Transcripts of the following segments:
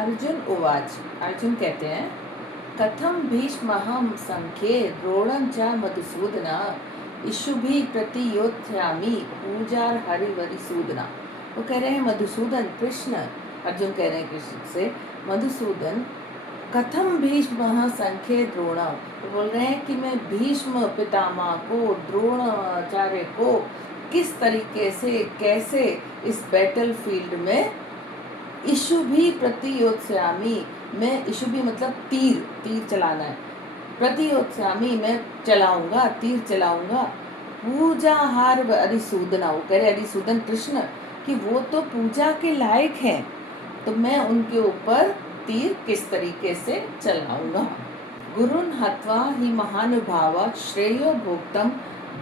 अर्जुन उवाच। अर्जुन कहते हैं, कथम भीष्महं संख्ये द्रोणं च मधुसूदन इषुभिः प्रतियोत्स्यामि पूजार हरिवरिसूदना। वो कह रहे हैं मधुसूदन कृष्ण, अर्जुन कह रहे हैं कृष्ण से, मधुसूदन कथम भीष्म संख्ये द्रोण, तो बोल रहे हैं कि मैं भीष्म पितामह को, द्रोणाचार्य को किस तरीके से, कैसे इस बैटल फील्ड में इषुभिः प्रतियोत्स्यामि, मैं इषुभिः मतलब तीर, तीर चलाना है, प्रतियोत्स्यामि मैं चलाऊंगा, तीर चलाऊंगा, पूजाहार अरिसूदना, वो कह रहे अरिसूदन कृष्ण कि वो तो पूजा के लायक हैं, तो मैं उनके ऊपर तीर किस तरीके से चलाऊंगा। गुरुन् हत्वा हि महानुभावा श्रेयो भोक्तम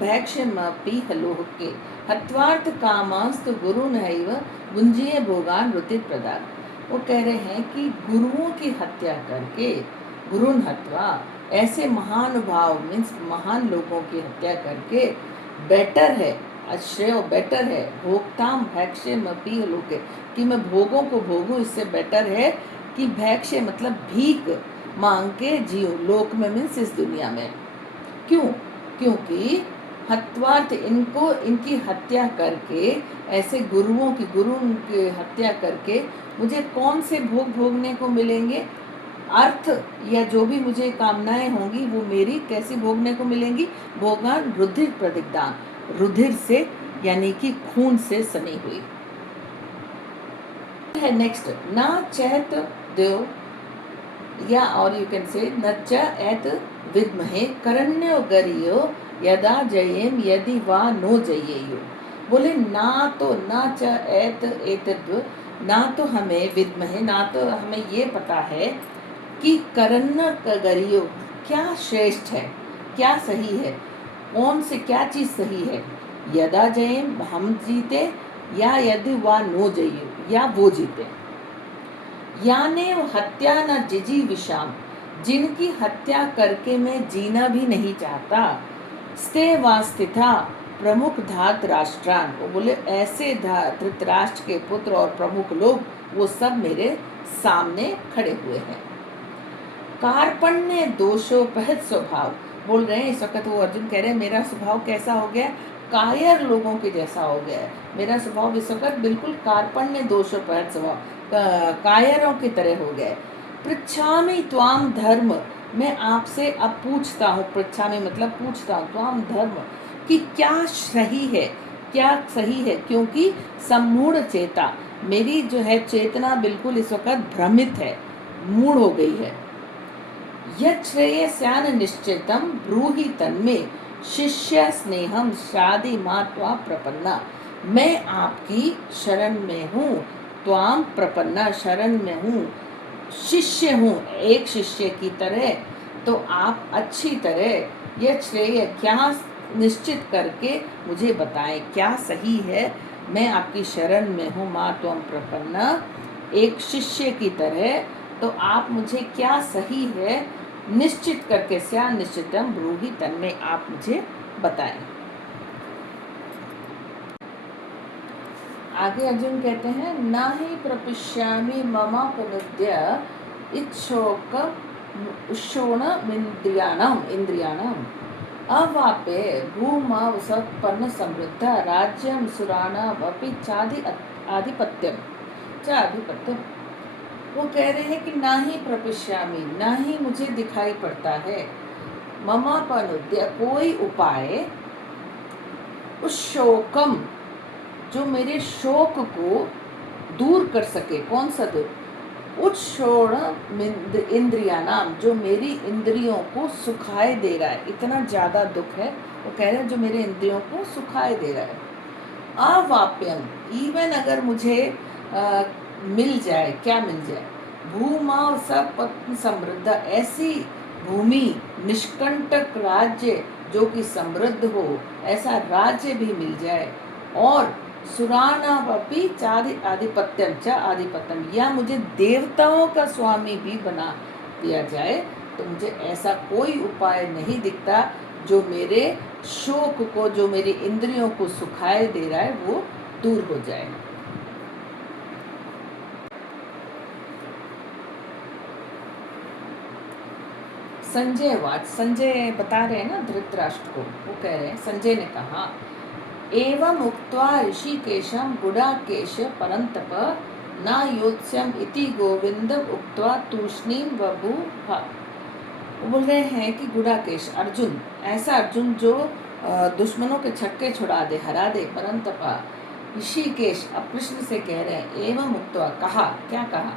भैक्ष्यमपि हलोके हत्वार्थ कामास्तु गुरुनैव भुंजीय भोगान रुति प्रदान। वो कह रहे हैं कि गुरुओं की हत्या करके, गुरुन् हत्वा, ऐसे महानुभाव मीन्स महान लोगों की हत्या करके बेटर है, श्रेय बेटर है, भोक्ताम भैक्ष्यमपि हलोके, कि मैं भोगों को भोगूं, इससे बेटर है कि भैक्ष्य मतलब भीख मांग के जियो, लोक में मीन्स इस दुनिया में। क्यों? क्योंकि हत्वार्थ, इनको, इनकी हत्या करके, ऐसे गुरुओं की हत्या करके मुझे कौन से भोग भोगने को मिलेंगे? अर्थ या जो भी मुझे कामनाएं होंगी वो मेरी कैसी भोगने को मिलेंगी? भोगान रुधिर प्रतिदान, रुधिर से यानी कि खून से सनी हुई है। नेक्स्ट, ना चैत देव, या और यू कैन से न च एत विद्महे करण्यो गरियो यदा जयेम यदि वा नो जयेयो। बोले ना तो ना च एत एतद्व, ना तो हमें विद्महे, ना तो हमें ये पता है कि करण्य गरियो क्या श्रेष्ठ है, क्या सही है, कौन से क्या चीज सही है। यदा जयेम हम जीते, या यदि वा नो जइयो या वो जीते। याने हत्या न जिजी विषाम, जिनकी हत्या करके मैं जीना भी नहीं चाहता। स्ते वास्तिथा प्रमुख धात राष्ट्रान, वो बोले ऐसे धृतराष्ट्र के पुत्र और प्रमुख लोग वो सब मेरे सामने खड़े हुए हैं। कार्पण्य दोषोपहत स्वभाव, बोल रहे हैं इस वक्त वो अर्जुन कह रहे हैं मेरा स्वभाव कैसा हो गया? कायर लोगों के जैसा हो गया है मेरा स्वभाव इस वक्त, बिल्कुल कार्पण्य दोषोपहत स्वभाव, कायरों की तरह हो गया। पृच्छामि त्वाम धर्म, मैं आपसे अब पूछता हूँ, पृच्छामि मतलब पूछता हूँ, त्वाम धर्म कि क्या सही है, क्या सही है, क्योंकि सम्मूढ़ चेता, मेरी जो है चेतना बिल्कुल इस वक्त भ्रमित है, मूढ़ हो गई है। यच्छ्रेयस्यान निश्चितम ब्रूहि तन्मे शिष्य स्नेहम शादी मात्वा प्रपन्ना, मैं आपकी शरण में हूँ, त्वाम प्रपन्ना शरण में हूँ, शिष्य हूँ एक शिष्य की तरह, तो आप अच्छी तरह यह श्रेय क्या निश्चित करके मुझे बताएं, क्या सही है। मैं आपकी शरण में हूँ, माँ त्वम प्रपन्ना, एक शिष्य की तरह, तो आप मुझे क्या सही है निश्चित करके, स्या निश्चितम ब्रूहि तन्मे, आप मुझे बताएं। आगे अर्जुन कहते हैं, न ही प्रपिष्यामि मम पुनद्य इच्छोक उषोणमिन्द्रियाणाम इंद्रियाणाम अवाप्य भूमावसत्पन्न समृद्ध राज्यम सुराणामपि आधिपत्यम च आधिपत्यम। वो कह रहे हैं कि ना ही प्रपिष्यामि, ना ही मुझे दिखाई पड़ता है, ममा पनुद्य कोई उपाय, उस शोकम जो मेरे शोक को दूर कर सके, कौन सा दूर, उत्सोण इंद्रिया नाम, जो मेरी इंद्रियों को सुखाए दे रहा है, इतना ज्यादा दुख है, वो कह रहे हैं जो मेरे इंद्रियों को सुखाए दे रहा है। अवाप्यम, इवन अगर मुझे मिल जाए, क्या मिल जाए, भूमा सपत्न समृद्ध, ऐसी भूमि, निष्कंटक राज्य जो कि समृद्ध हो, ऐसा राज्य भी मिल जाए, और सुरानापि चादि आधिपत्यम च आधिपत्यम, या मुझे देवताओं का स्वामी भी बना दिया जाए, तो मुझे ऐसा कोई उपाय नहीं दिखता जो मेरे शोक को, जो मेरी इंद्रियों को सुखाए दे रहा है, वो दूर हो जाए। संजय वाच, संजय बता रहे हैं ना धृतराष्ट्र को, वो कह रहे हैं, संजय ने कहा, एवं उक्त्वा ऋषिकेशं गुडाकेश परंतप न योत्स्यम इति गोविंदम उक्त्वा तूष्णीं बभूव। वो बोल रहे हैं कि गुडाकेश अर्जुन, ऐसा अर्जुन जो दुश्मनों के छक्के छुड़ा दे, हरा दे, परंतपा ऋषिकेश अब कृष्ण से कह रहे हैं, एवं उक्त्वा कहा, क्या कहा,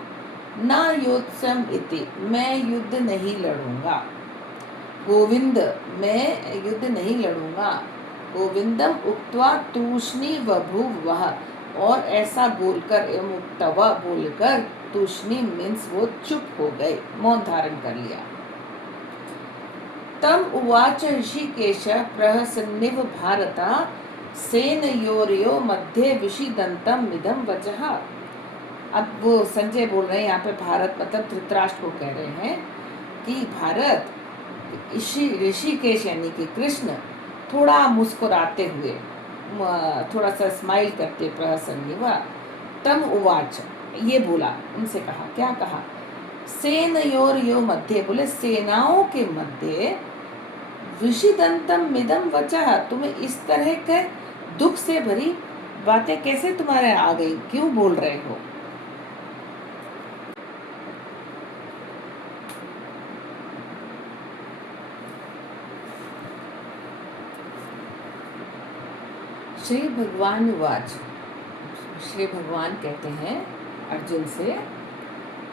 ना योत्स्यम इति, मैं युद्ध नहीं लड़ूंगा, गोविंद मैं युद्ध नहीं लड़ूंगा, गोविंदम उक्त्वा तूष्णी बभूव वह, और ऐसा बोलकर एवं उक्तवा बोलकर, तूष्णी मीन्स वो चुप हो गए, मौन धारण कर लिया। तम उवाच ऋषिकेश प्रहसन्निव भारता सेनयोर्यो मध्ये विषिदंतम मिदम वचः। अब वो संजय बोल रहे हैं यहाँ पे, भारत मतलब धृतराष्ट्र को कह रहे हैं कि भारत, ऋषिकेश यानी कि कृष्ण थोड़ा मुस्कुराते हुए, थोड़ा सा स्माइल करते, प्रहसन्निव, तम उवाच ये बोला, उनसे कहा, क्या कहा, सेनयोर्यो मध्य, बोले सेनाओं के मध्य, विषिदंतम मिदम वचः, तुम्हें इस तरह के दुख से भरी बातें कैसे तुम्हारे आ गई, क्यों बोल रहे हो। श्री भगवान वाच, श्री भगवान कहते हैं अर्जुन से,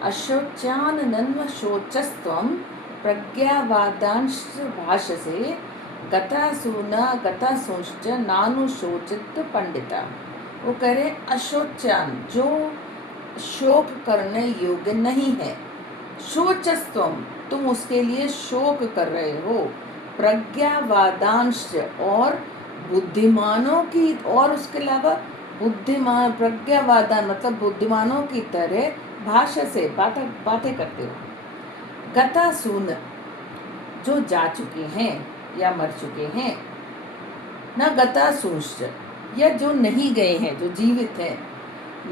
अशोच्यानन्व शोचस्त्वं प्रज्ञावादांश भाषसे गतासूना गतासूंश्च नानुशोचित पंडिता। वो कह रहे अशोच्यान, जो शोक करने योग्य नहीं है, शोचस्त्वम, तुम उसके लिए शोक कर रहे हो, प्रज्ञावादांश, और बुद्धिमानों की, और उसके अलावा बुद्धिमान, प्रज्ञावादान मतलब बुद्धिमानों की तरह भाषा से बातें करते हो, गता सुन, जो जा चुके हैं या मर चुके हैं, न गता सुंश्च, या जो नहीं गए हैं, जो जीवित हैं,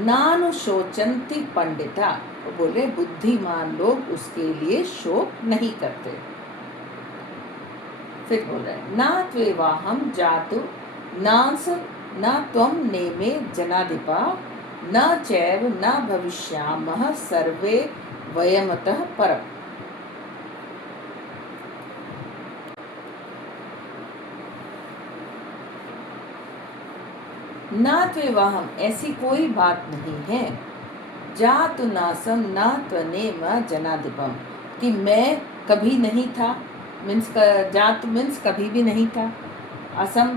नानुशोचन्ति पंडिता, वो बोले बुद्धिमान लोग उसके लिए शोक नहीं करते। फिर बोल रहे, ना त्वेवाहम जातु नांस न त्वं नेमे जनाधिपा न चैव न भविष्यामः सर्वे वयमतः परम्। ना त्वेवाहम, ऐसी कोई बात नहीं है, जातु नासम न त्वनेम जनाधिपम, कि मैं कभी नहीं था, मीन्स जात मीन्स कभी भी नहीं था, असम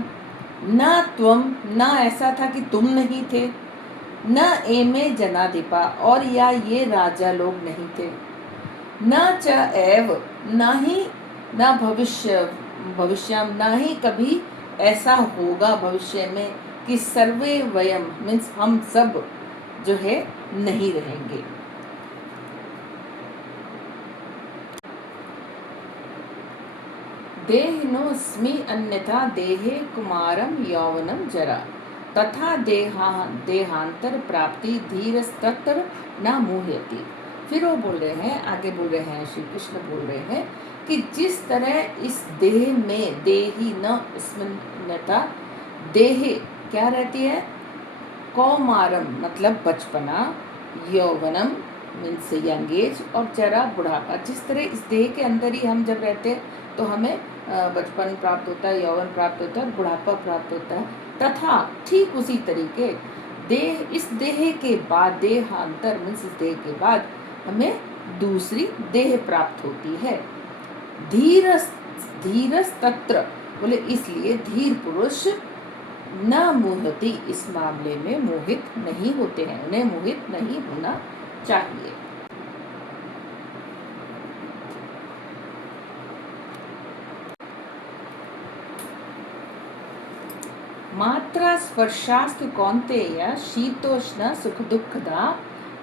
न त्वम, न ऐसा था कि तुम नहीं थे, न एमे जनाधिपा, और या ये राजा लोग नहीं थे, न च एव, न ही, न भविष्यम, न ही कभी ऐसा होगा भविष्य में कि सर्वे वयम मीन्स हम सब जो है नहीं रहेंगे। देहिनोऽस्मि अन्यथा देहे कुमारम यौवनम जरा तथा देहांतर प्राप्ति धीरस्तत्र न मुह्यति। फिर वो बोल रहे हैं, आगे बोल रहे हैं, श्री कृष्ण बोल रहे हैं कि जिस तरह इस देह में, देही न अस्मिन्नता, देह क्या रहती है, कौमारम मतलब बचपना, यौवनम मीन्स यंग एज, और जरा बुढ़ापा। जिस तरह इस देह के अंदर ही हम जब रहते हैं तो हमें बचपन प्राप्त होता है, यौवन प्राप्त होता है, बुढ़ापा प्राप्त होता है, तथा ठीक उसी तरीके देह, इस देह के बाद, देहांतर मीन्स इस देह के बाद हमें दूसरी देह प्राप्त होती है। धीरस तत्र, बोले इसलिए धीर पुरुष न मोहती, इस मामले में मोहित नहीं होते हैं, उन्हें मोहित नहीं होना चाहिए। मात्रा स्पर्शास्तु कौन्तेय शीतोष्ण सुख दुःखदा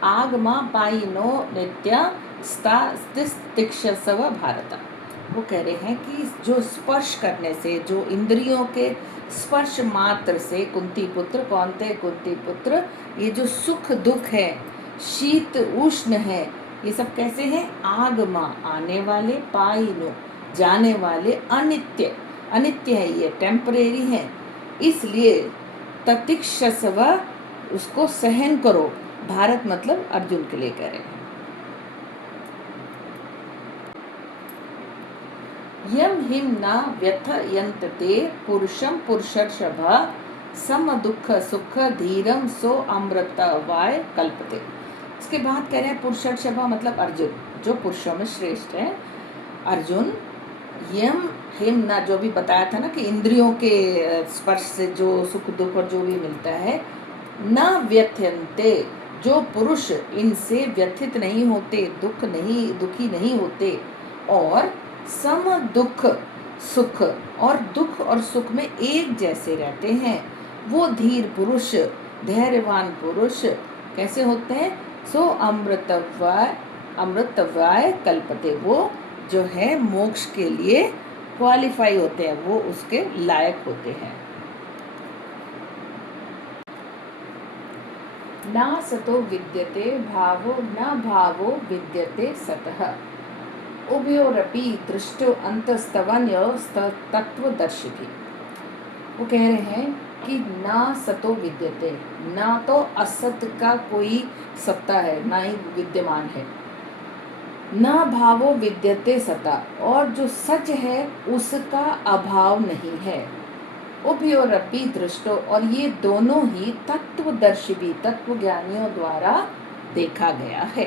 आगमा पायिनो नित्य स्तिक्षसव भारत। वो कह रहे हैं कि जो स्पर्श करने से, जो इंद्रियों के स्पर्श मात्र से, कुंती पुत्र, कौन्तेय कुंती पुत्र, ये जो सुख दुख है, शीत उष्ण है, ये सब कैसे हैं? आगमा आने वाले, पाइनो जाने वाले, अनित्य अनित्य है, ये टेम्परेरी है। इसलिए ततिक्षस्व उसको सहन करो। भारत मतलब अर्जुन के लिए कह रहे हैं। यम हिम न व्यथयन्ते पुरुषम पुरुषर्षभ सम दुख सुख धीरम सो अमृतवाय कल्पते। इसके बाद कह रहे हैं पुरुषर्षभ मतलब अर्जुन, जो पुरुषों में श्रेष्ठ है। अर्जुन यम हिम ना, जो भी बताया था ना कि इंद्रियों के स्पर्श से जो सुख दुख और जो भी मिलता है, न व्यथयन्ते जो पुरुष इनसे व्यथित नहीं होते, दुखी नहीं होते, और सम दुख सुख और दुख और सुख में एक जैसे रहते हैं, वो धीर पुरुष, धैर्यवान पुरुष कैसे होते हैं? सो अमृतवाय कल्पते, वो जो है मोक्ष के लिए क्वालिफाई होते हैं, वो उसके लायक होते हैं। ना सतो विद्यते भावो न भावो विद्यते सतः उभयोरपि दृष्टो अंतस्तवन्य तत्वदर्शिभिः। वो कह रहे हैं कि ना सतो विद्यते, ना तो असत का कोई सत्ता है, ना ही विद्यमान है, ना भावो विद्यते सता, और जो सच है उसका अभाव नहीं है। उभयोरपि दृष्टो, और ये दोनों ही तत्वदर्शी भी तत्व ज्ञानियों द्वारा देखा गया है।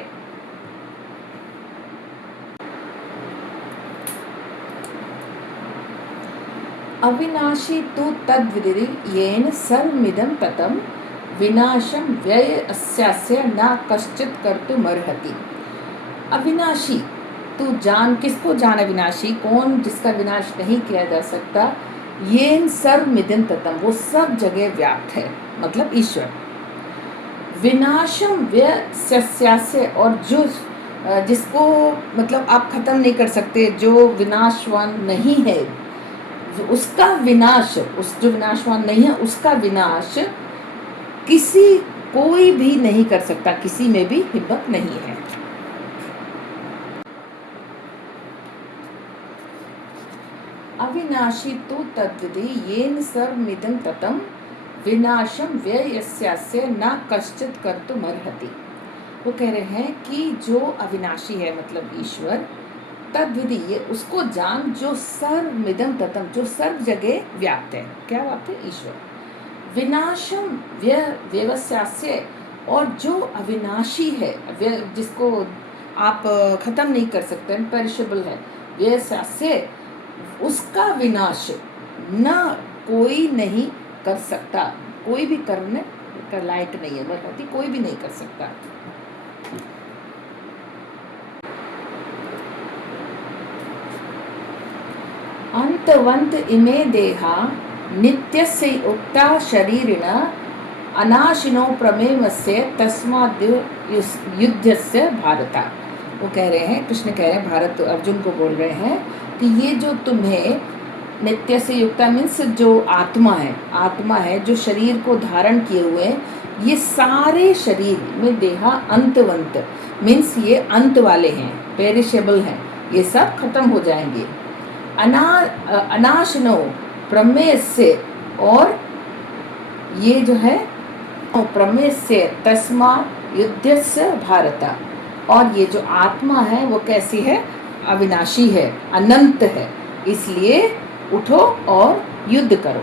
अविनाशी तु तद्विदिति येन सर्वमिदं ततं विनाशं व्ययस्यास्य न कश्चित् कर्तुमर्हति। अविनाशी तू जान, किसको जान? अविनाशी कौन? जिसका विनाश नहीं किया जा सकता। येन सर्वमिदं ततं, वो सब जगह व्याप्त है, मतलब ईश्वर। विनाशम व्ययस्यास्य, और जो जिसको मतलब आप खत्म नहीं कर सकते, जो विनाशवान नहीं है, उसका विनाश, उस जो विनाशवान नहीं है उसका विनाश कोई भी नहीं कर सकता, किसी में भी हिम्मत नहीं है। अविनाशी तु तद्विधि येन सर्वमिदं ततं विनाशम व्ययस्यास्य न कश्चित् कर्तुमर्हति। वो कह रहे हैं कि जो अविनाशी है मतलब ईश्वर, तद्विधि ये उसको जान जो सर्वमिदं ततं, जो सर्व जगह व्याप्त है। क्या व्याप्त है? ईश्वर। विनाशम व्यवस्यास्य, और जो अविनाशी है, जिसको आप खत्म नहीं कर सकते, इम्पेरिशेबल है, व्यवस्यास्य उसका विनाश न कोई नहीं कर सकता, कोई भी करने का लायक नहीं है, मतलब कोई भी नहीं कर सकता। अंतवंत इमे देहा नित्यस्य उक्ता शरीरिण अनाशिनो प्रमेयस्य तस्माद् युद्धस्य भारता। वो कह रहे हैं, कृष्ण कह रहे हैं, भारत अर्जुन को बोल रहे हैं कि ये जो तुम्हें नित्य से युक्ता मीन्स जो आत्मा है जो शरीर को धारण किए हुए हैं, ये सारे शरीर में देहा अंतवंत मीन्स ये अंत वाले हैं, पेरिशेबल हैं, ये सब खत्म हो जाएंगे। अनाशनो प्रमेय से, और ये जो है प्रमेय से तस्मा युद्धस्य भारता, और ये जो आत्मा है वो कैसी है? अविनाशी है, अनंत है, इसलिए उठो और युद्ध करो।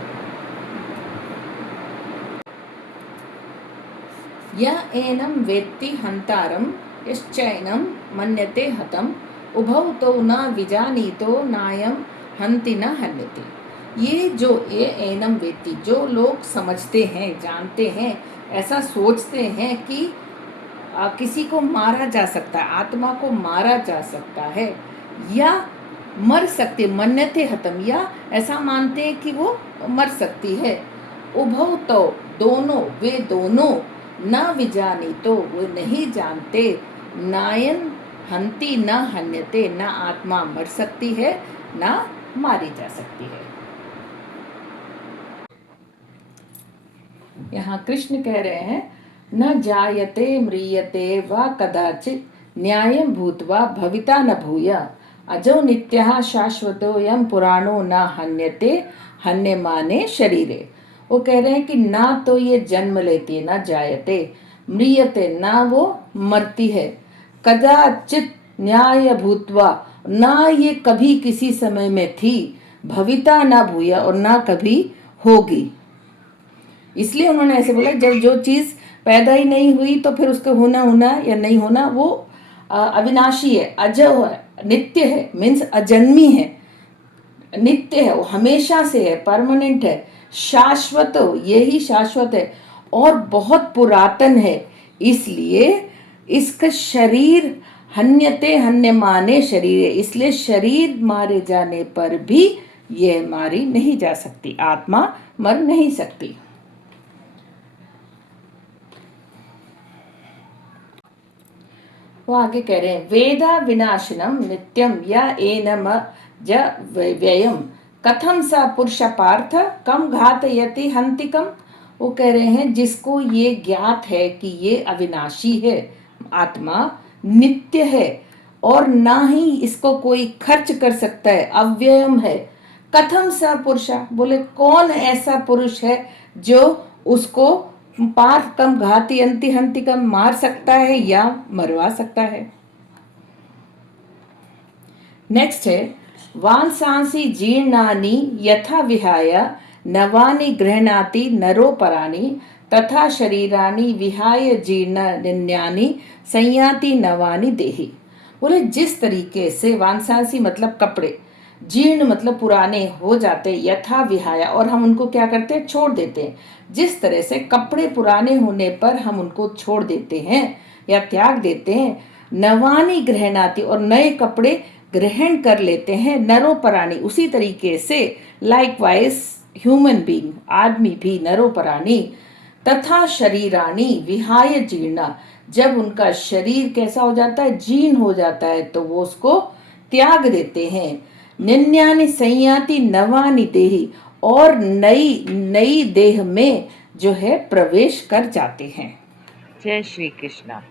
य एनं वेत्ति हंतारं यश्चैनं मन्यते हतम् उभौ तो न विजानीतो नायं हन्ति न हन्यते। ये जो एनं वेत्ति, जो लोग समझते हैं, जानते हैं, ऐसा सोचते हैं कि किसी को मारा जा सकता है, आत्मा को मारा जा सकता है या मर सकती है, मन्यते हतम, या ऐसा मानते हैं कि वो मर सकती है। उभौ तो दोनों, वे दोनों, न विजानी तो वो नहीं जानते, नायन हंती न हन्यते, न आत्मा मर सकती है न मारी जा सकती है। यहाँ कृष्ण कह रहे हैं न जायते म्रियते वा कदाचित न्यायं भूत्वा भविता न भूय अजो नित्यः शाश्वतोऽयं पुराणो न हन्यते हन्यमाने शरीरे। वो कह रहे हैं कि ना तो ये जन्म लेती है, ना जायते, म्रियते, ना वो मरती है, कदाचित न्याय भूतवा, ना ये कभी किसी समय में थी, भविता ना भूया, और ना कभी होगी। इसलिए उन्होंने ऐसे बोला, जब जो चीज पैदा ही नहीं हुई तो फिर उसका होना होना या नहीं होना वो अविनाशी है, अजय है, नित्य है, मीन्स अजन्मी है, नित्य है, वो हमेशा से है, परमानेंट है, शाश्वत, यही शाश्वत है और बहुत पुरातन है। इसलिए इसका शरीर हन्यते हन्यमाने शरीर है, इसलिए शरीर मारे जाने पर भी यह मारी नहीं जा सकती, आत्मा मर नहीं सकती। वो आगे कह रहे हैं, वेदा विनाशनम नित्यम या एनम ज व्ययम कथम सा पुरुष पार्थ कम घातयति हंतिकम। वो कह रहे हैं, जिसको ये ज्ञात है कि ये अविनाशी है, आत्मा नित्य है और ना ही इसको कोई खर्च कर सकता है, अव्ययम है। कथम सा पुरुषा, बोले कौन ऐसा पुरुष है जो उसको पार्थ कम घाती अंति हंति कम मार सकता है या मरवा सकता है। नेक्स्ट है, वांसांसी जीर्णानि यथा विहाय नवानि गृह्णाति नरोपराणि तथा शरीरानि विहाय जीर्ण निन्यानि संयाति नवानि देहि। बोले जिस तरीके से वांसांसी मतलब कपड़े, जीर्ण मतलब पुराने हो जाते, यथा विहाया, और हम उनको क्या करते हैं, छोड़ देते हैं। जिस तरह से कपड़े पुराने होने पर हम उनको छोड़ देते हैं या त्याग देते हैं, नवानी ग्रहणाति, और नए कपड़े ग्रहण कर लेते हैं, नरोपराणी, उसी तरीके से लाइकवाइज ह्यूमन बीइंग, आदमी भी नरोपराणी, तथा शरीरानी विहाय जीर्णा, जब उनका शरीर कैसा हो जाता है, जीर्ण हो जाता है, तो वो उसको त्याग देते हैं। निन्यानि संयाति नवानि देहि, और नई नई देह में जो है प्रवेश कर जाते हैं। जय श्री कृष्णा।